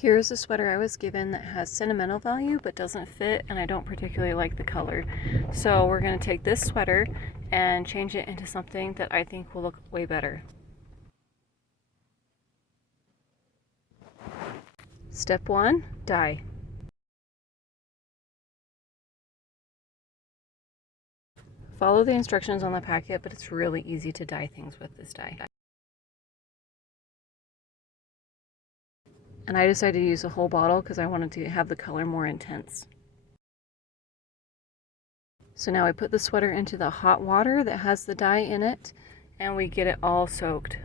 Here's a sweater I was given that has sentimental value but doesn't fit, and I don't particularly like the color. So we're going to take this sweater and change it into something that I think will look way better. Step 1, dye. Follow the instructions on the packet, but it's really easy to dye things with this dye. And I decided to use a whole bottle because I wanted to have the color more intense. So now I put the sweater into the hot water that has the dye in it, and we get it all soaked.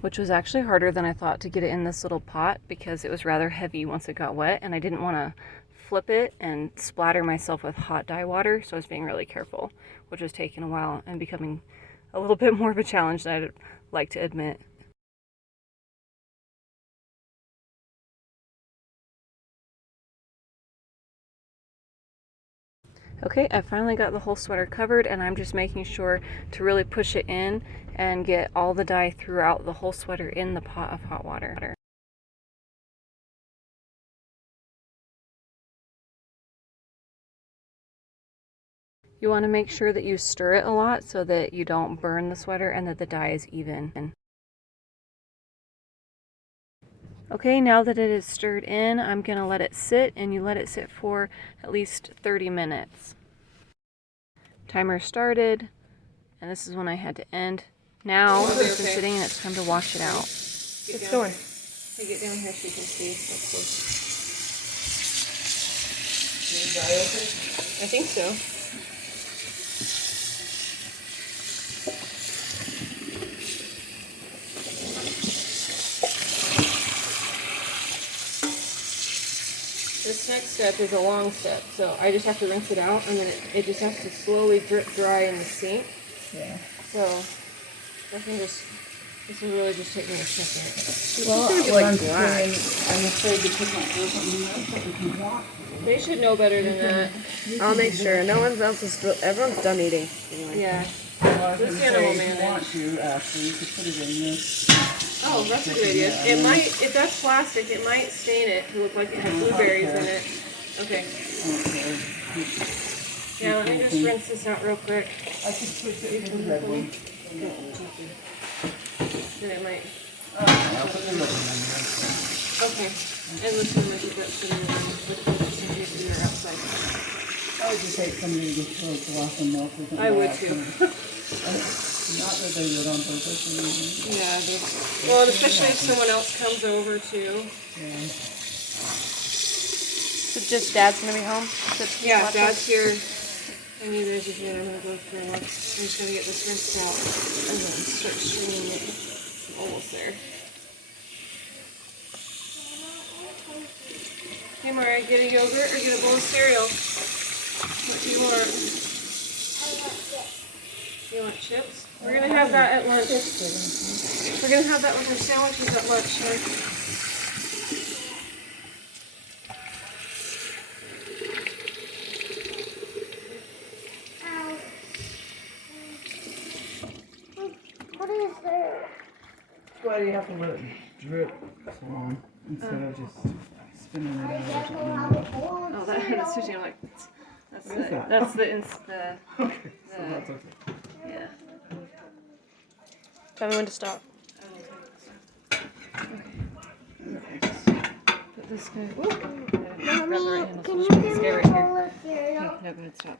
Which was actually harder than I thought to get it in this little pot because it was rather heavy once it got wet, and I didn't want to flip it and splatter myself with hot dye water, so I was being really careful, which was taking a while and becoming a little bit more of a challenge than I'd like to admit. Okay, I finally got the whole sweater covered, and I'm just making sure to really push it in and get all the dye throughout the whole sweater in the pot of hot water. You want to make sure that you stir it a lot so that you don't burn the sweater and that the dye is even. Okay, now that it is stirred in, I'm going to let it sit, and you let it sit for at least 30 minutes. Timer started, and this is when I had to end. Now it's been sitting and it's time to wash it out. It's going. Hey, get down here so you can see up close. Is the dye open? I think so. This next step is a long step, so I just have to rinse it out, and then it just has to slowly drip dry in the sink. Yeah. So I can just, this will really just take me a second. Well, it's gonna be like black. I'm afraid to put my ears on so we can walk. They should know better than that. I'll make sure. No one else is still, everyone's done eating. Anyway. Yeah. Well, This animal man. If you want to, Ashley, you could put it in this. Oh, that's a good idea. It might, if that's plastic, it might stain it to look like it has blueberries in it. Okay. Okay. Yeah, let me just rinse this out real quick. I could switch it to the red one. Then it might. I'll put the red one in there. Okay. And this one might be that sitting around just in case we are outside. I would just hate somebody to throw a glass of milk with it. I would too. Not that they would on purpose or anything. Yeah, well, and especially if someone else comes over too. Yeah. So just Dad's gonna be home? Yeah, Dad's here. And you guys are here. I'm gonna go for a look. I'm just gonna get this rinsed out and then start streaming it. I'm almost there. Hey Maria, get a yogurt or get a bowl of cereal? What do you want? You want chips? We're gonna have that at lunch. We're gonna have that with our sandwiches at lunch, right? What is there? That's why you have to let it drip so long instead of just spinning it out or something. Oh, that's usually like that's What is that? that's the Okay, so that's okay. yeah. Tell me when to stop. Put this guy. Whoop. Mommy, Grab the right handle so can you she give me stay a right here. bowl of cereal? No, go ahead, stop.